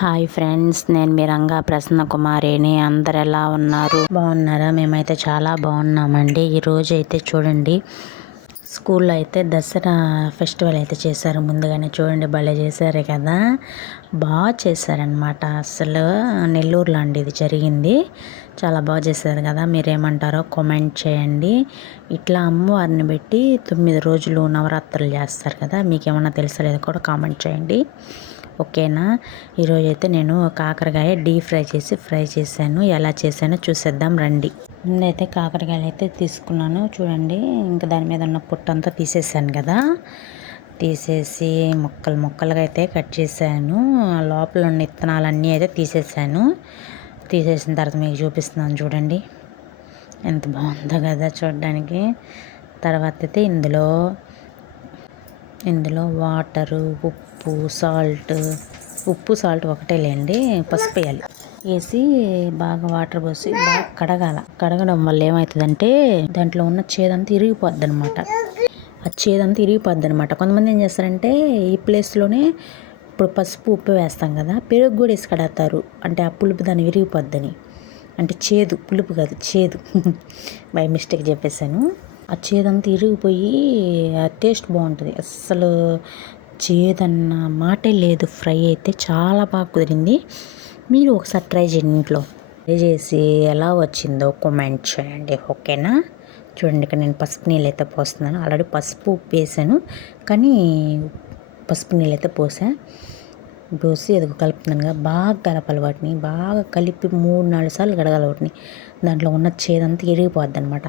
Hi friends, నేను మీ రంగా ప్రసన్న కుమారిని. అందరు ఎలా ఉన్నారు? బాగున్నారా? మేమైతే చాలా బాగున్నామండి. ఈరోజు అయితే చూడండి, స్కూల్లో అయితే దసరా ఫెస్టివల్ అయితే చేశారు. ముందుగానే చూడండి, భలే చేశారు కదా, బాగా చేశారనమాట. అసలు నెల్లూరులో అండి ఇది జరిగింది. చాలా బాగా చేశారు కదా. మీరేమంటారో కామెంట్ చేయండి. ఇట్లా అమ్మవారిని పెట్టి 9 రోజులు నవరాత్రులు చేస్తారు కదా, మీకు ఏమన్నా తెలుసలేదో కూడా కామెంట్ చేయండి, ఓకేనా. ఈరోజు అయితే నేను కాకరకాయ డీప్ ఫ్రై చేశాను. ఎలా చేశానో చూసేద్దాం రండి. ముందైతే కాకరకాయలు అయితే తీసుకున్నాను చూడండి. ఇంకా దాని మీద ఉన్న పొట్టంతా తీసేసాను కదా, తీసేసి ముక్కలుగా అయితే కట్ చేశాను. లోపల ఉన్న విత్తనాలన్నీ అయితే తీసేసాను. తీసేసిన తర్వాత మీకు చూపిస్తున్నాను చూడండి, ఎంత బాగుందో కదా చూడడానికి. తర్వాత అయితే ఇందులో వాటరు, ఉప్పు సాల్ట్ ఒకటే లేండి, పసుపు వేయాలి. వేసి బాగా వాటర్ పోసి బాగా కడగడం వల్ల ఏమవుతుందంటే దాంట్లో ఉన్న చేదంతా ఇరిగిపోద్ది అనమాట. కొంతమంది ఏం చేస్తారంటే ఈ ప్లేస్లోనే ఇప్పుడు పసుపు ఉప్పు వేస్తాం కదా, పెరుగు కూడా వేసి కడతారు. అంటే ఆ పులుపు దాన్ని విరిగిపోద్దని, అంటే చేదు, పులుపు కాదు చేదు బై మిస్టేక్ చెప్పేశాను. ఆ చేదంతా ఇరిగిపోయి ఆ టేస్ట్ బాగుంటుంది. అస్సలు చేదన్న మాటే లేదు. ఫ్రై అయితే చాలా బాగా కుదిరింది. మీరు ఒకసారి ట్రై చేయండి ఇంట్లో. ట్రై చేసి ఎలా వచ్చిందో కామెంట్ చేయండి, ఓకేనా. చూడండి, ఇక్కడ నేను పసుపు నీళ్ళు అయితే పోస్తున్నాను. ఆల్రెడీ పసుపు ఉప్పు వేసాను, కానీ పసుపు నీళ్ళు అయితే పోసి అది కలుపుతున్నాను కదా, బాగా కలపాలి. వాటిని బాగా కలిపి 3-4 సార్లు కడగాలి వాటిని. దాంట్లో ఉన్న చేదంతా ఇరిగిపోద్ది అనమాట.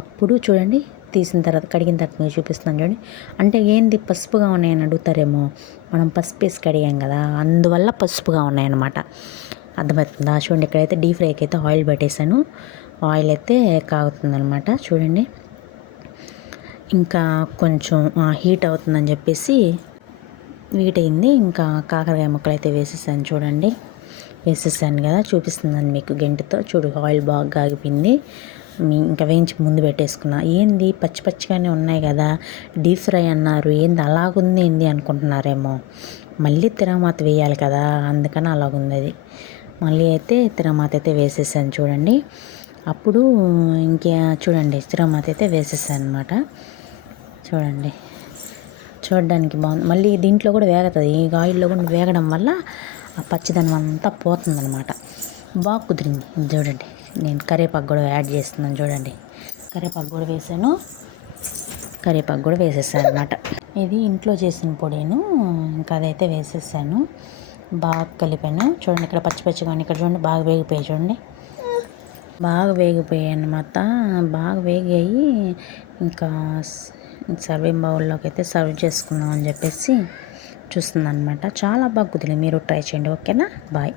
అప్పుడు చూడండి, తీసిన తర్వాత కడిగిన తర్వాత మీరు చూపిస్తున్నాను చూడండి. అంటే ఏంది పసుపుగా ఉన్నాయని అడుగుతారేమో, మనం పసుపు వేసి కడిగాం కదా, అందువల్ల పసుపుగా ఉన్నాయన్నమాట. అర్థమవుతుందా? చూడండి, ఇక్కడైతే డీప్ ఫ్రైకి అయితే ఆయిల్ పెట్టేశాను. ఆయిల్ అయితే కాగుతుందనమాట చూడండి. ఇంకా కొంచెం హీట్ అవుతుందని చెప్పేసి హీట్ అయింది. ఇంకా కాకరకాయ ముక్కలు అయితే వేసేసాను చూడండి. వేసేసాను కదా, చూపిస్తుందని మీకు గెంటితో. చూడు, ఆయిల్ బాగా ఆగిపోయింది. ఇంకా వేయించి ముందు పెట్టేసుకున్నా. ఏంది పచ్చిగానే ఉన్నాయి కదా, డీప్ ఫ్రై అన్నారు, ఏంది అలాగుంది ఏంది అనుకుంటున్నారేమో. మళ్ళీ తిరగమాత వేయాలి కదా, అందుకని అలాగుంది అది. మళ్ళీ అయితే తిరగమాత అయితే వేసేసాను చూడండి. అప్పుడు ఇంకే చూడండి, తిరగమాత అయితే వేసేసాను అనమాట. చూడండి, చూడడానికి బాగుంది. మళ్ళీ దీంట్లో కూడా వేగుతుంది, ఈ ఆయిల్లో కూడా వేగడం వల్ల ఆ పచ్చిదనం అంతా పోతుందనమాట. బాగా కుదిరింది. చూడండి, నేను కరివేపాకు కూడా యాడ్ చేస్తున్నాను చూడండి. కరివేపాకు కూడా వేసేసాను అనమాట. ఇది ఇంట్లో చేసిన పొడిను, ఇంకా అదైతే వేసేసాను. బాగా కలిపాను చూడండి. ఇక్కడ పచ్చిగా ఇక్కడ చూడండి, బాగా వేగిపోయాయి చూడండి. బాగా వేగిపోయాయి అన్నమాట. బాగా వేగాయి. ఇంకా సర్వింగ్ బౌల్లోకి అయితే సర్వ్ చేసుకుందాం అని చెప్పేసి చూస్తుంది అనమాట. చాలా బాగా కుదిరింది. మీరు ట్రై చేయండి, ఓకేనా. బాయ్.